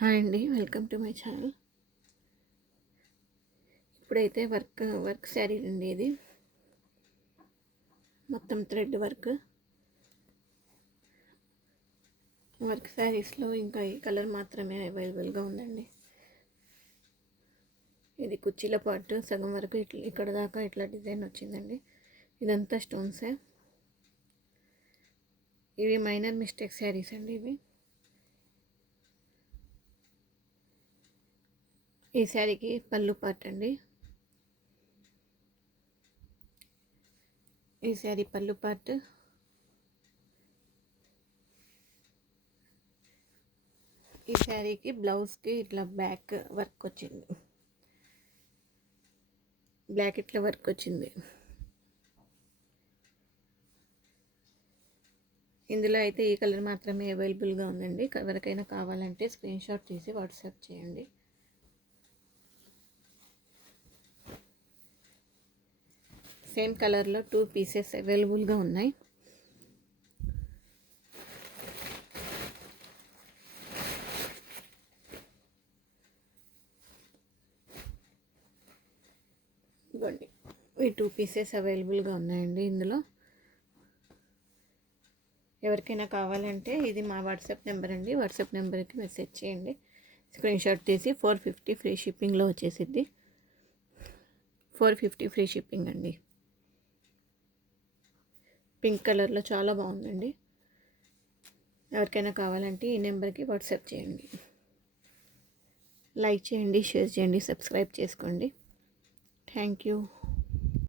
Hi అండి, welcome to my channel. ఇప్పుడైతే work sari అండి. ఇది మొత్తం థ్రెడ్ వర్క్ శారీస్లో ఇంకా ఈ కలర్ మాత్రమే అవైలబుల్గా ఉందండి. ఇది కుర్చీల పార్ట్ సగం వరకు ఇక్కడ దాకా ఇట్లా డిజైన్ వచ్చిందండి. ఇదంతా స్టోన్సే. ఇవి మైనర్ మిస్టేక్ శారీస్ అండి. ఈ శారీకి పళ్ళు పార్ట్ అండి. ఈ శారీ పళ్ళు పార్ట్. ఈ శారీకి బ్లౌజ్కి ఇట్లా బ్యాక్ వర్క్ వచ్చింది, బ్లాక్ ఇట్లా వర్క్ వచ్చింది. ఇందులో అయితే ఈ కలర్ మాత్రమే అవైలబుల్గా ఉందండి. ఎవరికైనా కావాలంటే స్క్రీన్ షాట్ తీసి వాట్సాప్ చేయండి. సేమ్ కలర్లో 2 పీసెస్ అవైలబుల్గా ఉన్నాయి. ఇవ్వండి, ఈ 2 పీసెస్ అవైలబుల్గా ఉన్నాయండి. ఇందులో ఎవరికైనా కావాలంటే ఇది మా వాట్సాప్ నెంబర్ అండి. వాట్సాప్ నెంబర్కి మెసేజ్ చేయండి. స్క్రీన్ షాట్ తీసి 450 ఫ్రీ షిప్పింగ్లో వచ్చేసిద్ది. 450 ఫ్రీ షిప్పింగ్ అండి. పింక్ కలర్లో చాలా బాగుందండి. ఎవరికైనా కావాలంటే ఈ నెంబర్కి వాట్సాప్ చేయండి. లైక్ చేయండి, షేర్ చేయండి, సబ్స్క్రైబ్ చేసుకోండి. Thank you.